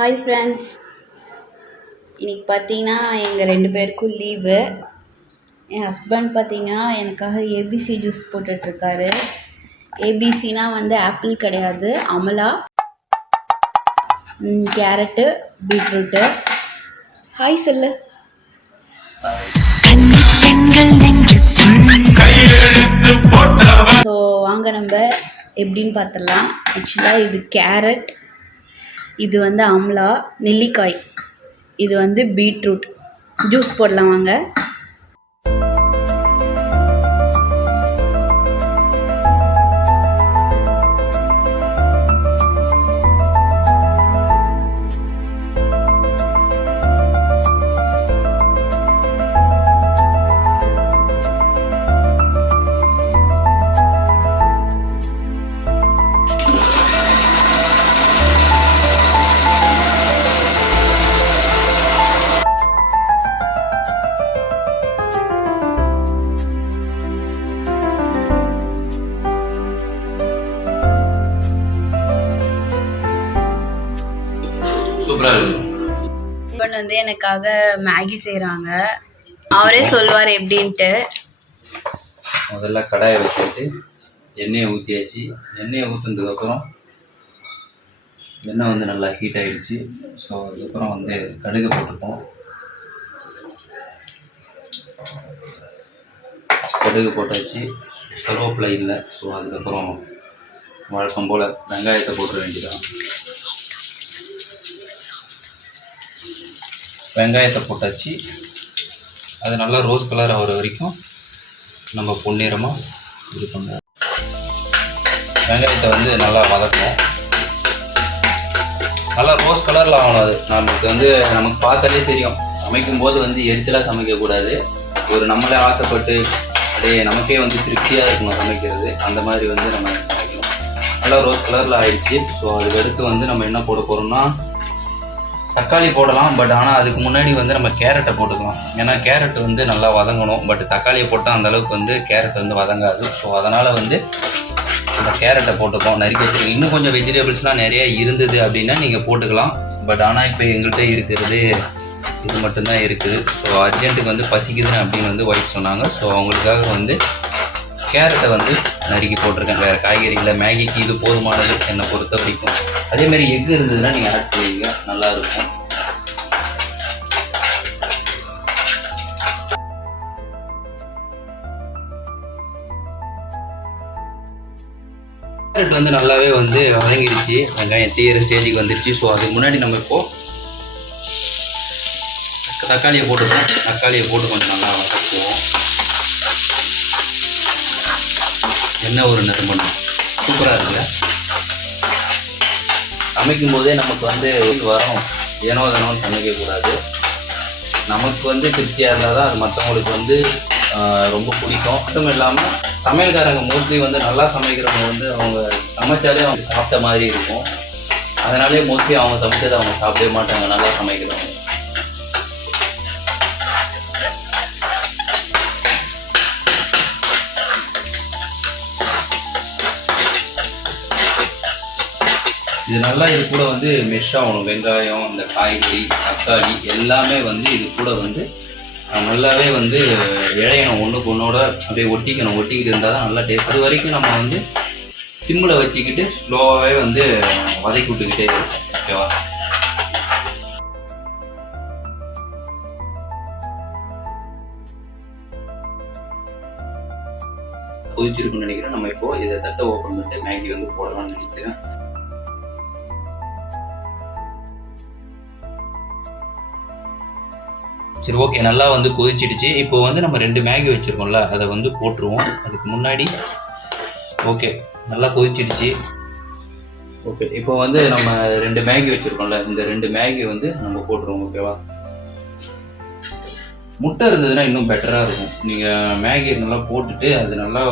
Hi friends, இன்றைக்கி பார்த்தீங்கன்னா எங்கள் 2 பேருக்கும் லீவு. என் ஹஸ்பண்ட் பார்த்தீங்கன்னா எனக்காக ஏபிசி ஜூஸ் போட்டுட்ருக்காரு. ஏபிசினா வந்து ஆப்பிள் கிடையாது, அமலா, கேரட்டு, பீட்ரூட்டு. ஹாய் சொல்லு. ஸோ வாங்க நம்ம எப்படின்னு பார்த்துடலாம். ஆக்சுவலாக இது கேரட், இது வந்து அமலா, நெல்லிக்காய், இது வந்து பீட்ரூட். ஜூஸ் போடலாம் வாங்க. ஹஸ்பண்ட் வந்து எனக்காக மேகி செய்கிறாங்க. அவரே சொல்வார் எப்படின்ட்டு. முதல்ல கடாயை வச்சுட்டு எண்ணெயை ஊற்றியாச்சு. எண்ணெயை ஊற்றுனதுக்கப்புறம் எண்ணெய் வந்து நல்லா ஹீட் ஆகிடுச்சு. ஸோ அதுக்கப்புறம் வந்து கடுகு போட்டுப்போம். கடுகு போட்டாச்சு. கருவேப்பிலை இல்லை. ஸோ அதுக்கப்புறம் வழக்கம் போல் வெங்காயத்தை போட்டுற வேண்டியதான். வெங்காயத்தை போட்டாச்சு. அது நல்லா ரோஸ் கலர் ஆகிற வரைக்கும் நம்ம பொன்னிறமாக இது பண்ணுவோம். வெங்காயத்தை வந்து நல்லா வதக்கணும். நல்லா ரோஸ் கலரில் ஆகணும். அது நமக்கு பார்த்தாலே தெரியும். சமைக்கும்போது வந்து எரிச்சலாக சமைக்கக்கூடாது. ஒரு நம்மளே ஆசைப்பட்டு அப்படியே நமக்கே வந்து திருப்தியாக இருக்கணும் சமைக்கிறது. அந்த மாதிரி வந்து நம்ம சமைக்கணும். நல்லா ரோஸ் கலரில் ஆயிடுச்சு. ஸோ அதுக்கடுத்து வந்து நம்ம என்ன போட போகிறோம்னா தக்காளி போடலாம். பட் ஆனால் அதுக்கு முன்னாடி வந்து நம்ம கேரட்டை போட்டுக்கலாம். ஏன்னா கேரட் வந்து நல்லா வதங்கணும். பட் தக்காளியை போட்டால் அந்தளவுக்கு வந்து கேரட் வந்து வதங்காது. ஸோ அதனால் வந்து நம்ம கேரட்டை போட்டுப்போம். நறுக்கி வச்சுருக்கோம். இன்னும் கொஞ்சம் வெஜிடபிள்ஸ்லாம் நிறையா இருந்தது அப்படின்னா நீங்கள் போட்டுக்கலாம். பட் ஆனால் இப்போ எங்கள்கிட்ட இருக்கிறது இது மட்டும்தான் இருக்குது. ஸோ அர்ஜென்ட்டுக்கு வந்து பசிக்குதுன்னு அப்படின்னு வந்து ஒய்ஃப் சொன்னாங்க. ஸோ அவங்களுக்காக வந்து கேரட்டை வந்து நறுக்கி போட்டிருக்கேன். வேறு காய்கறிகளை மேகிக்கு இது போதுமானது என்னை பொறுத்த வரைக்கும். அதேமாதிரி எக்கு இருந்ததுன்னா நீங்கள் ஆட் பண்ணிங்க, நல்லாயிருக்கும். கேரட் வந்து நல்லாவே வந்து வதங்கிடுச்சு. வெங்காயம் தீர ஸ்டேஜுக்கு வந்துடுச்சு. ஸோ அதுக்கு முன்னாடி நம்ம இப்போது தக்காளியை போட்டுப்போம். தக்காளியை போட்டு கொஞ்சம் நல்லா வதக்குவோம். என்ன ஒரு நறுமணம், சூப்பராக இருக்குல்ல. சமைக்கும் போதே நமக்கு வந்து வரணும். ஏனோ தானோன்னு சமைக்கக்கூடாது. நமக்கு வந்து திருப்தியாக இருந்தால் தான் அது மற்றவங்களுக்கு வந்து ரொம்ப பிடிக்கும். மட்டும் இல்லாமல் சமையல்காரங்க மோஸ்ட்லி வந்து நல்லா சமைக்கிறவங்க வந்து அவங்க சமைச்சாலே அவங்க சாப்பிட்ட மாதிரி இருக்கும். அதனாலே மோஸ்ட்லி அவங்க சமைச்சதை அவங்க சாப்பிடவே மாட்டாங்க, நல்லா சமைக்கிறவங்க. இது நல்லா இது கூட வந்து மெஷ் ஆகணும். வெங்காயம், இந்த காய்கறி, தக்காளி எல்லாமே வந்து இது கூட வந்து நல்லாவே வந்து இழையணும். ஒன்றுக்கு ஒன்றோட அப்படியே ஒட்டிக்கிட்டு இருந்தால் தான் நல்லா டேஸ்ட். அது வரைக்கும் நம்ம வந்து சிம்மில் வச்சுக்கிட்டு ஸ்லோவாகவே வந்து வதக்கி விட்டுக்கிட்டே இருக்கும். ஓகேவா? கொதிச்சிருக்குன்னு நினைக்கிறேன். நம்ம இப்போது இதை தட்டை ஓப்பன் பண்ணிட்டு மேகி வந்து போடலாம்னு நினைக்கிறேன். சரி, ஓகே. நல்லா வந்து கொதிச்சிடுச்சு. இப்போ வந்து நம்ம 2 மேகி வச்சுருக்கோம்ல, அதை வந்து போட்டுருவோம். அதுக்கு முன்னாடி ஓகே நல்லா கொதிச்சிடுச்சு. ஓகே, இப்போ வந்து நம்ம 2 மேகி வச்சுருக்கோம்ல, இந்த 2 மேகி வந்து நம்ம போட்டுருவோம். ஓகேவா? முட்டை இருந்ததுன்னா இன்னும் பெட்டராக இருக்கும். நீங்கள் மேகி நல்லா போட்டுட்டு அது நல்லா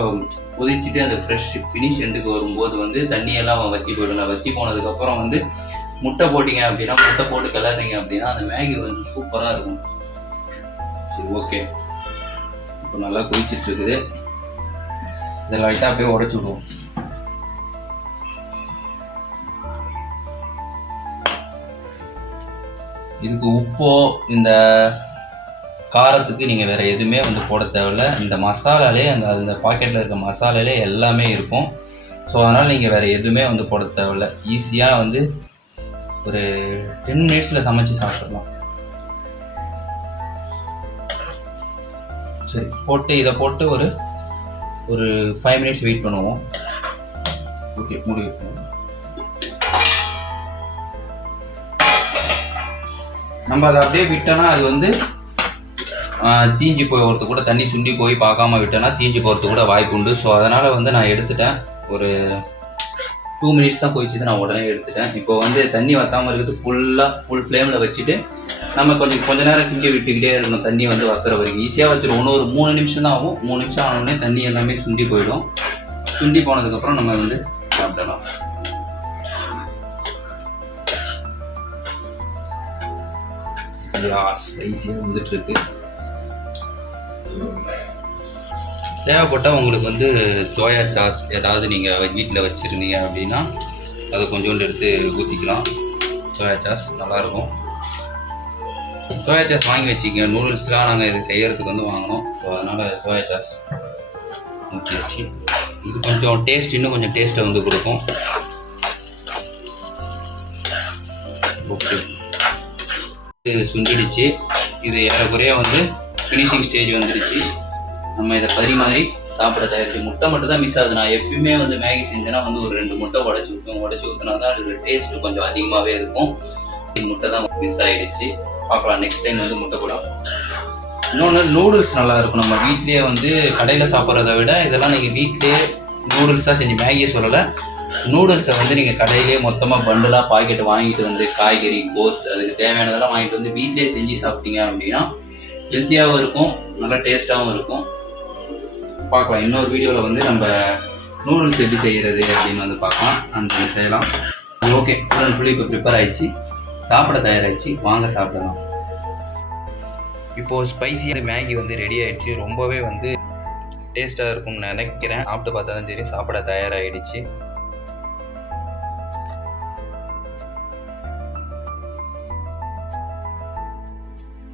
கொதிச்சுட்டு அந்த ஃப்ரெஷ் ஃபினிஷ் எண்டுக்கு வரும்போது வந்து தண்ணியெல்லாம் வற்றி போயிடும். வற்றி போனதுக்கப்புறம் வந்து முட்டை போட்டிங்க அப்படின்னா, முட்டை போட்டு கிளறீங்க அப்படின்னா அந்த மேகி வந்து சூப்பராக இருக்கும். சரி, ஓகே. இப்போ நல்லா கொதிச்சுட்டு இருக்குது. இதை லைட்டாக அப்படியே உடச்சி விடுவோம். இதுக்கு உப்போ இந்த காரத்துக்கு நீங்கள் வேறு எதுவுமே வந்து போட தேவையில்ல. இந்த மசாலாலே அந்த பாக்கெட்டில் இருக்க மசாலாலே எல்லாமே இருக்கும். ஸோ அதனால் நீங்கள் வேறு எதுவுமே வந்து போட தேவையில்ல. ஈஸியாக வந்து ஒரு 10 மினிட்ஸில் சமைச்சு சாப்பிட்றலாம். சரி, இதை போட்டு ஒரு 5 மினிட்ஸ் வெயிட் பண்ணுவோம். ஓகே, முடிவு. நம்ம அதை அப்படியே விட்டோன்னா அது வந்து தீஞ்சு போகிறதுக்கு கூட, தண்ணி சுண்டி போய் பார்க்காம விட்டோன்னா தீஞ்சு போகிறதுக்கு கூட வாய்ப்பு உண்டு. ஸோ அதனால் வந்து நான் எடுத்துட்டேன். ஒரு 2 மினிட்ஸ் தான் போயிடுச்சு, நான் உடனே எடுத்துட்டேன். இப்போ வந்து தண்ணி வற்றாமல் இருக்கிறது ஃபுல் ஃப்ளேமில் வச்சுட்டு நம்ம கொஞ்ச நேரம் கிண்டி விட்டுக்கிட்டே இருக்கணும். தண்ணி வந்து வற்றுற வரைக்கும் ஈஸியாக வச்சுருவோம். ஒரு 3 நிமிஷம் தான் ஆகும். 3 நிமிஷம் ஆனோடனே தண்ணி எல்லாமே சுண்டி போயிடும். சுண்டி போனதுக்கப்புறம் நம்ம வந்து சாப்பிடலாம். ஸ்பைஸியாக வந்துட்டுருக்கு. தேவைப்பட்டால் உங்களுக்கு வந்து சோயா சாஸ் ஏதாவது நீங்கள் வீட்டில் வச்சுருந்தீங்க அப்படின்னா அதை கொஞ்சோண்டு எடுத்து ஊற்றிக்கலாம். சோயா சாஸ் நல்லாயிருக்கும். சோயா சாஸ் வாங்கி வச்சுக்கோங்க. நூடுல்ஸ்லாம் நாங்கள் இது செய்கிறதுக்கு வந்து வாங்கினோம். ஸோ அதனால் சோயா சாஸ் ஊற்றி வச்சு இது கொஞ்சம் இன்னும் கொஞ்சம் டேஸ்ட்டை வந்து கொடுக்கும். ஓகே, இது சுண்டிடுச்சு. இது ஏறக்குறைய வந்து ஃபினிஷிங் ஸ்டேஜ் வந்துடுச்சு. நம்ம இதை பரிமாறி சாப்பிட தயாரிச்சு. முட்டை மட்டும் தான் மிஸ் ஆகுது. நான் எப்பயுமே வந்து மேகி செஞ்சேன்னா வந்து ஒரு 2 முட்டை உடச்சி ஊற்றினா தான் அதோட டேஸ்ட்டு கொஞ்சம் அதிகமாகவே இருக்கும். முட்டை தான் மிஸ் ஆகிடுச்சு. பார்க்கலாம், நெக்ஸ்ட் டைம் வந்து முட்டை கூட. இன்னொன்று, நூடுல்ஸ் நல்லாயிருக்கும். நம்ம வீட்லேயே வந்து கடையில் சாப்பிட்றத விட இதெல்லாம் நீங்கள் வீட்லேயே நூடுல்ஸாக செஞ்சு, மேகியை சொல்லலை, நூடுல்ஸை வந்து நீங்கள் கடையிலேயே மொத்தமாக பண்டலாக பாக்கெட் வாங்கிட்டு வந்து காய்கறி, கோஸ், அதுக்கு தேவையானதெல்லாம் வாங்கிட்டு வந்து வீட்டிலே செஞ்சு சாப்பிட்டீங்க அப்படின்னா ஹெல்த்தியாகவும் இருக்கும், நல்லா டேஸ்ட்டாகவும் இருக்கும். பார்க்கலாம், இன்னொரு வீடியோவில் வந்து நம்ம நூடுல்ஸ் எப்படி செய்கிறது அப்படின்னு வந்து பார்க்கலாம். அந்த செய்யலாம். ஓகே, ஃபுல்லி இப்போ ப்ரிப்பேர் ஆகிடுச்சு, சாப்பிட தயாராகிடுச்சு. வாங்க சாப்பிடலாம். இப்போது ஸ்பைசியாக மேகி வந்து ரெடி ஆகிடுச்சு. ரொம்பவே வந்து டேஸ்ட்டாக இருக்கும்னு நினைக்கிறேன். சாப்பிட்டு பார்த்தா தான் தெரியும். சாப்பிட தயாராகிடுச்சு.